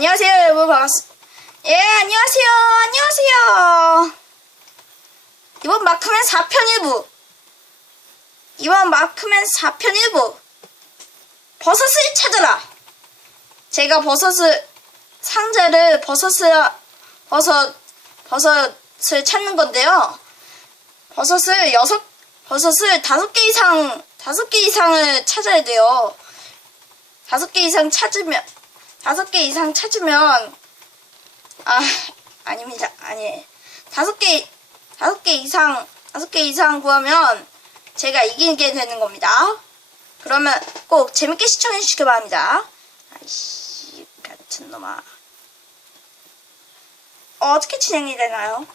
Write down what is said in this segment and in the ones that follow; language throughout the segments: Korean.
안녕하세요 여러분 반갑습니다. 예 안녕하세요 안녕하세요. 이번 마크맨 4편 1부 이번 마크맨 4편 1부 버섯을 찾아라. 제가 버섯을 상자를 버섯을 버섯 버섯을 찾는 건데요. 버섯을 여섯 버섯을 다섯 개 이상 다섯 개 이상을 찾아야 돼요. 다섯 개 이상 찾으면 다섯 개 이상 찾으면 아 아닙니다 아니 다섯 개 다섯 개 이상 다섯 개 이상 구하면 제가 이기게 되는 겁니다. 그러면 꼭 재밌게 시청해 주시기 바랍니다. 아이씨 같은 놈아 어, 어떻게 진행이 되나요?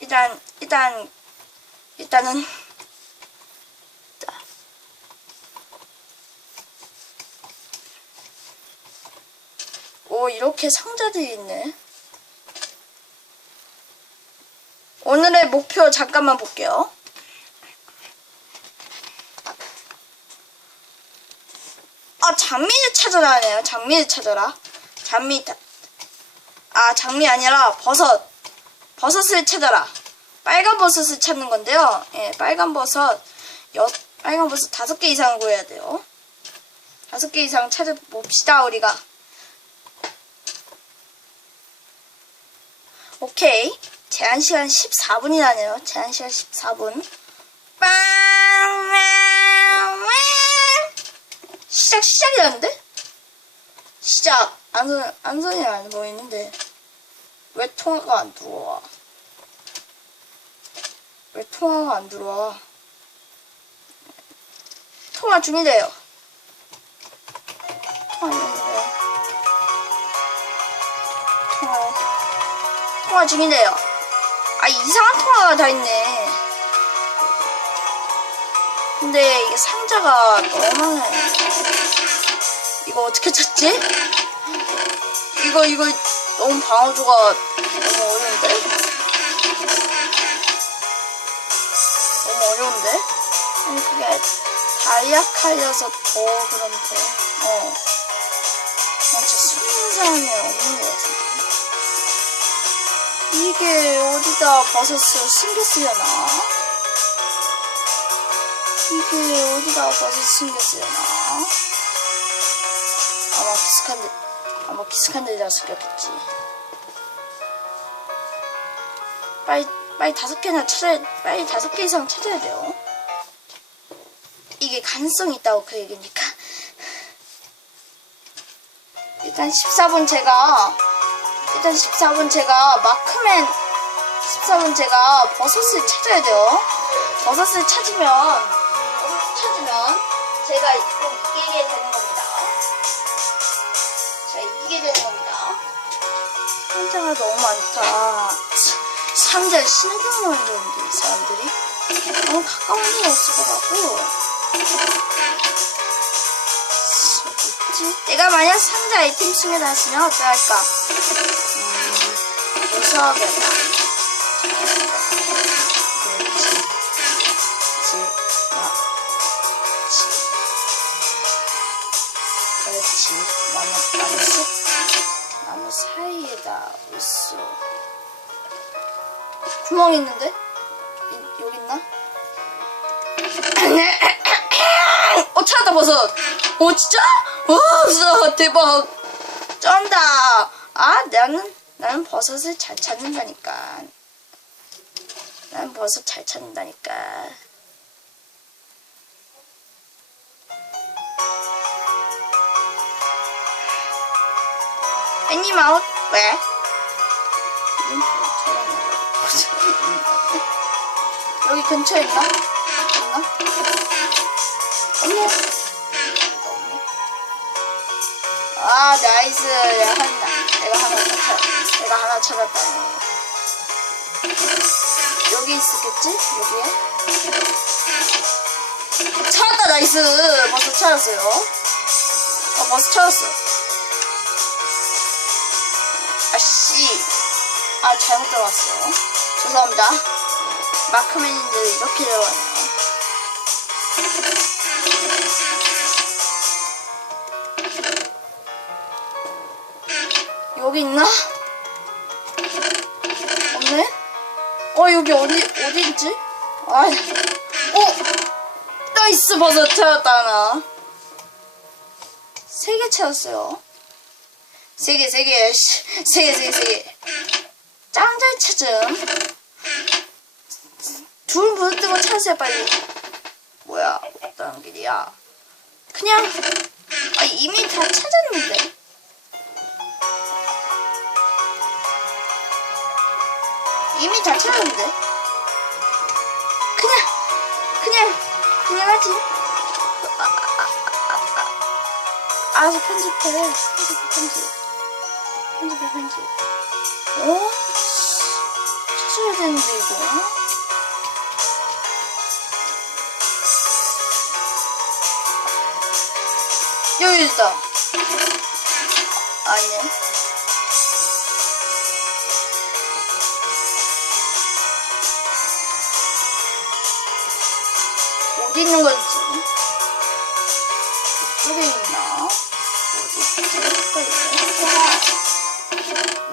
일단 일단 일단은 오 이렇게 상자들이 있네. 오늘의 목표 잠깐만 볼게요. 아 장미를 찾아라 하네요. 장미를 찾아라. 장미 다- 아 장미 아니라 버섯. 버섯을 찾아라. 빨간 버섯을 찾는 건데요. 예, 빨간 버섯 여 빨간 버섯 다섯 개 이상 구해야 돼요. 다섯 개 이상 찾아봅시다 우리가. 오케이. 제한 시간 14분이 나네요. 제한 시간 14분. 빵! 시작 시작이라는데? 시작. 안선 안선이 안 보이는데 왜 통화가 안 들어와? 왜 통화가 안 들어와? 통화 중이래요. 통화 중이래요. 통화 중이래요. 아 이상한 통화가 다 있네. 근데 이게 상자가 너무. 이거 어떻게 찾지? 이거 이거 너무 방어조가 너무 어려운데? 너무 어려운데? 아니 그게 다이아칼려서 더 그런데 어 진짜 숨는 사람이 없는 것 같은데 이게 어디다 버섯을 숨겼으려나? 이게 어디다 버섯 숨겼으려나? 아마 데 아마 기숙한 데다 숨겼겠지. 빨리 빨리 다섯 개나 찾아야 빨리 다섯 개 이상 찾아야 돼요. 이게 가능성이 있다고 그 얘기니까. 일단 14분 제가 일단 14분 제가 마크맨 14분 제가 버섯을 찾아야 돼요. 버섯을 찾으면 찾으면 제가 꼭 이기게 되는 겁니다. 제가 이기게 되는 겁니다. 상자가 너무 많다. 상자를 신호등을 만드는데 이 사람들이 너무 가까운 데가 없을 것 같고. 내가 만약 상자 아이템 중에 나왔으면 어떨까? 음, 무서워하겠다. 그렇지. 나무, 나무 숲, 나무 사이에다 있어. 구멍 있는데? 이- 여기 있나? 어, 찾았다, 버섯! 오, 진짜? 오, 버섯! 대박! 쩐다! 아, 나는, 나는 버섯을 잘 찾는다니까. 난 버섯 잘 찾는다니까. 애니 마웃 왜? 여기 근처에 있나? 없나? 없네. 아 나이스 하나 내가 하나 찾 내가 하나 찾았다. 여기 있었겠지? 여기에? 찾았다 나이스 벌써 찾았어요. 어 벌써 찾았어. 아씨 아 잘못 들어갔어요 죄송합니다 마크맨인데 이렇게 들어가네요 있나? 없네? 어 여기 어디 어디 있지? 아, 어 나이스 버섯 찾았다 하나. 세 개 찾았어요. 세 개, 세 개, 씨. 세 개, 세 개, 세 개. 짱잘 찾음. 둘 뜨고 찾으세요, 빨리. 뭐야, 어떤 길이야. 그냥, 아, 이미 다 찾았는데. 이미 다 찾았는데. 그냥, 그냥, 그냥 하지. 아, 아, 아, 아, 아. 편집해. 편집, 편집. 편집해, 편집. 어? 찾아야 되는데, 이거. 여기 있다. 아니네. 어디 있는 건지. 이쪽에 있나? 어디.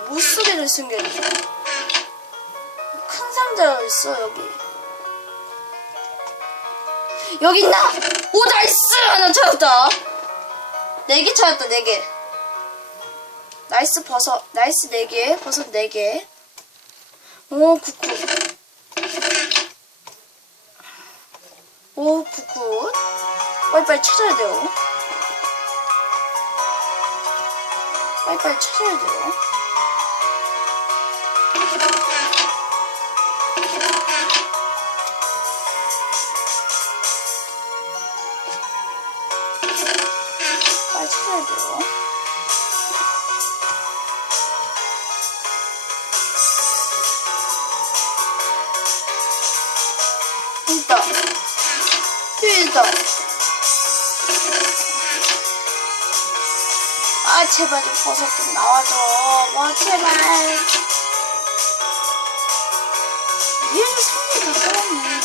물소리를 숨겨있네. 큰 상자가 있어, 여기. 여기 있나? 오, 나이스! 하나 찾았다. 네 개 찾았다, 네 개. 나이스 버섯, 나이스 네 개, 버섯 네 개. 오, 쿠쿠. 오, 쿠쿠. 빨리빨리 찾아야 돼요. 빨리빨리 찾아야 돼요. 빨리 찾아야 돼요. 있다. 있다. 아, 제발 좀 버섯 좀 나와줘. 뭐, 제발. 얘는 손이 다 떨었네.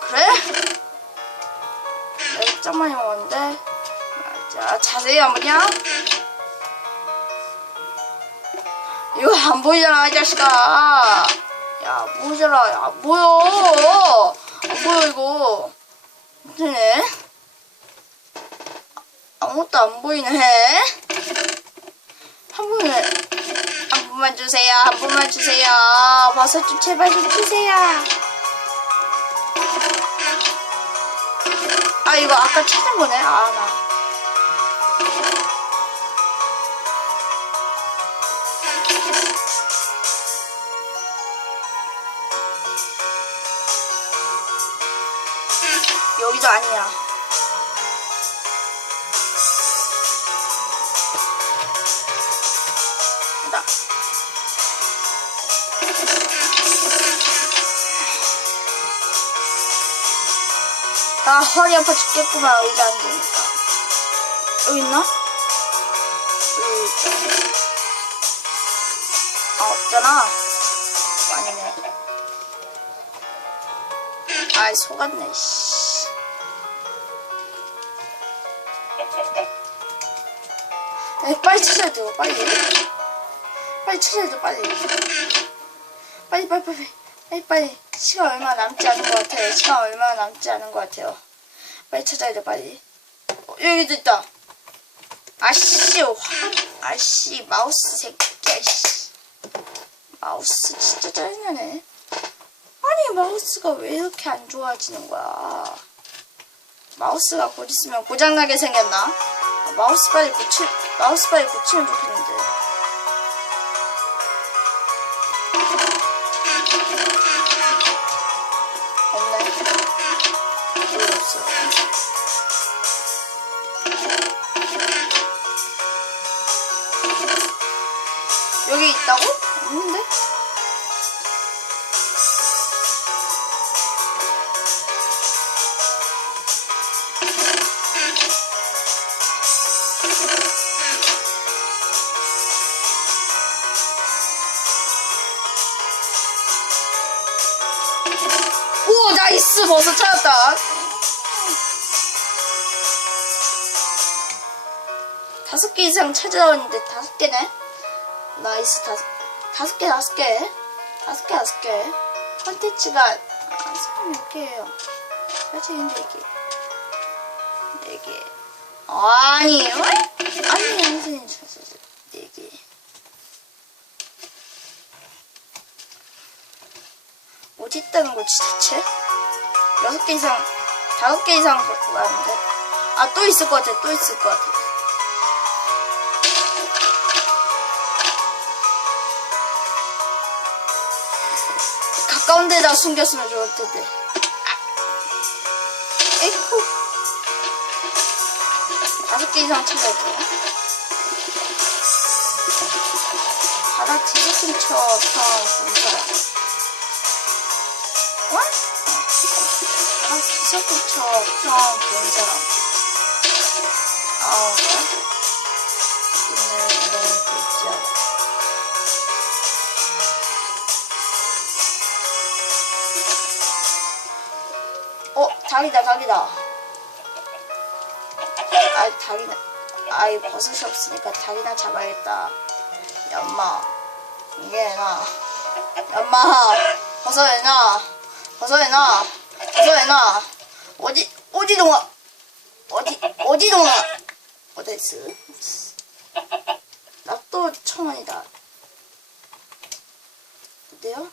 그래? 액점 많이 먹었는데. 자, 자세히 안 보냐? 이거 안 보이잖아, 이 자식아. 야, 보여줘라. 야, 안 보여. 안 보여, 이거. 어떡해? 아무것도 안 보이네. 한 번에, 한 번만 주세요. 한 번만 주세요. 버섯 좀 제발 좀 주세요. 아, 이거 아까 찾은 거네. 아, 나. 여기도 아니야. 나. 나 허리 아파 죽겠구만 의자 앉으니까. 여기 있나? 여기. 아 없잖아. 아니네. 아이 속았네. 씨. 에이, 빨리 찾아야 돼. 빨리. 빨리 찾아야 돼. 빨리. 빨리 빨리 빨리 빨리 빨리. 시간 얼마 남지 않은 것 같아요. 시간 얼마 남지 않은 것 같아요. 빨리 찾아야 돼. 빨리. 어, 여기도 있다. 아씨 화. 아씨 마우스 새끼야. 씨. 마우스 진짜 짜증나네. 아니 마우스가 왜 이렇게 안 좋아지는 거야? 마우스가 곧 있으면 고장나게 생겼나? 아, 마우스 빨리 고치 마우스 빨리 고치면 좋겠는데. 없네. 여기 없어. 여기 있다고? 버섯 찾았다 다섯 개 이상 찾아왔는데 다섯 개네? 나이스, 다섯, 다섯 개, 다섯 개. 다섯 개, 다섯 개. 컨텐츠가 다섯 개 몇 개예요? 사실 네 개. 네 개. 아니, 왜? 아니, 선생님, 저, 네 개. 어디 있다는 거지, 대체? 여섯 개 이상, 다섯 개 이상 갖고 가는데. 아, 또 있을 것 같아, 또 있을 것 같아. 가까운 데다 숨겼으면 좋을 텐데. 에이쿠. 다섯 개 이상 찾아야죠. 바닥 뒤집힌 척평 바닥 뒤집힌 척평본 사람. 아우, 오늘 너무 좋지 않아. 어, 닭이다, 닭이다. 아, 닭이나. 아이, 버섯이 없으니까 닭이나 잡아야겠다. 엄마, 이게 나. 엄마, 버섯 해놔. 버섯 해놔. 버섯 해놔. 어디, 어디 동아? 어디, 어디 동아? 어디 있어? 나 또 천 원이다. 어때요?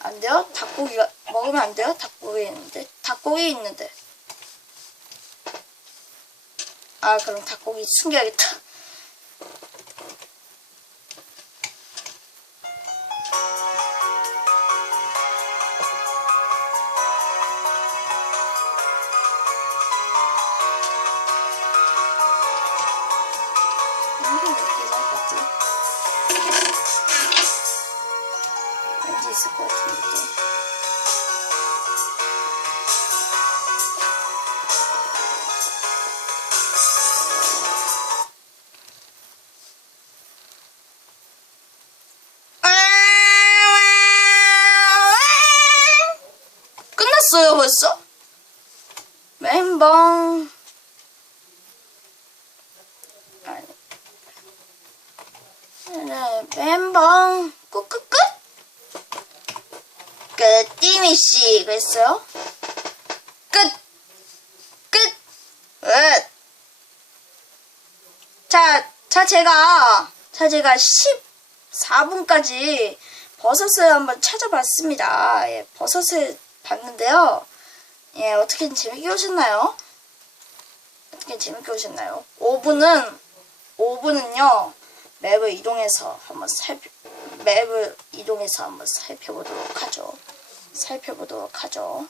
안 돼요? 닭고기가 먹으면 안 돼요? 닭고기 있는데 닭고기 있는데 아 그럼 닭고기 숨겨야겠다 벌써? 네, 멘붕 끝끝끝 끝 띠미씨 그랬어요? 끝! 끝! 끝! 자, 자 제가 자 제가 14분까지 버섯을 한번 찾아봤습니다. 예, 버섯을 봤는데요. 예, 어떻게 재밌게 오셨나요? 어떻게 재밌게 오셨나요? 5분은 5분은요. 맵을 이동해서 한번 살펴 맵을 이동해서 한번 살펴보도록 하죠. 살펴보도록 하죠.